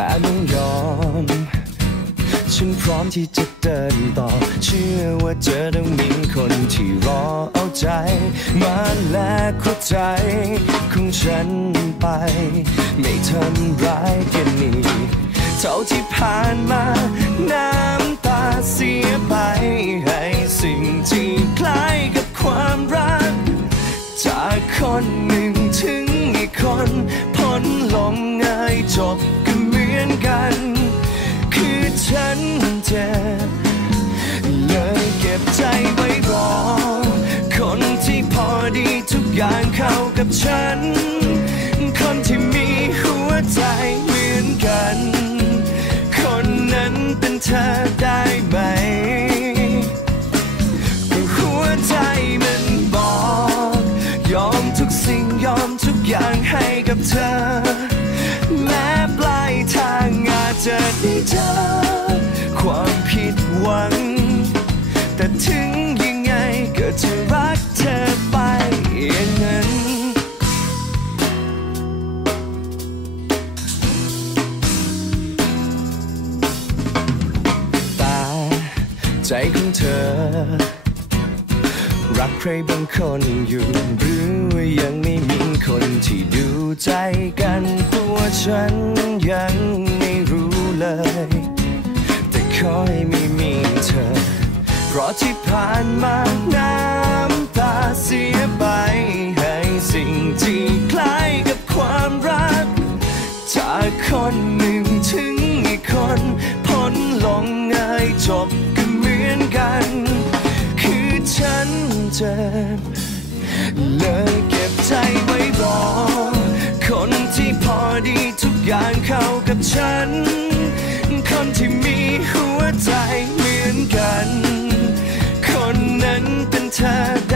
แต่ต้องยอม ฉันพร้อมที่จะเดินต่อ เชื่อว่าเจอต้องมีคนที่รอเอาใจ มาและเข้าใจของฉันไป ไม่ทำร้ายกันนี้เท่าที่ผ่านมา น้ำตาเสียไป ให้สิ่งที่คล้ายกับความรัก จากคนหนึ่งถึงอีกคนพ้นลงง่ายจบ กัน คือฉันเจ็บเลยเก็บใจไว้รอ คนที่พอดีทุกอย่างเข้ากับฉัน คนที่มีหัวใจเหมือนกัน คนนั้นเป็นเธอได้ไหมหัวใจมันบอก ยอมทุกสิ่งยอมทุกอย่างให้กับเธอ จะได้เจอความผิดหวัง แต่ถึงยังไงก็จะรักเธอไปอย่างนั้นต่ใจของเธอ รักใครบางคนอยู่หรือว่ายังไม่มีคนที่ดูใจกันตัวฉันยัง แต่ขอให้ไม่มีเธอ เพราะที่ผ่านมาน้ำตาเสียไป ให้สิ่งที่คล้ายกับความรัก จากคนหนึ่งถึงอีกคนพ้นลงง่ายจบก็เหมือนกัน คือฉันเจ็บเลยเก็บใจไว้รอคนที่พอดีทุกอย่างเข้ากับฉัน time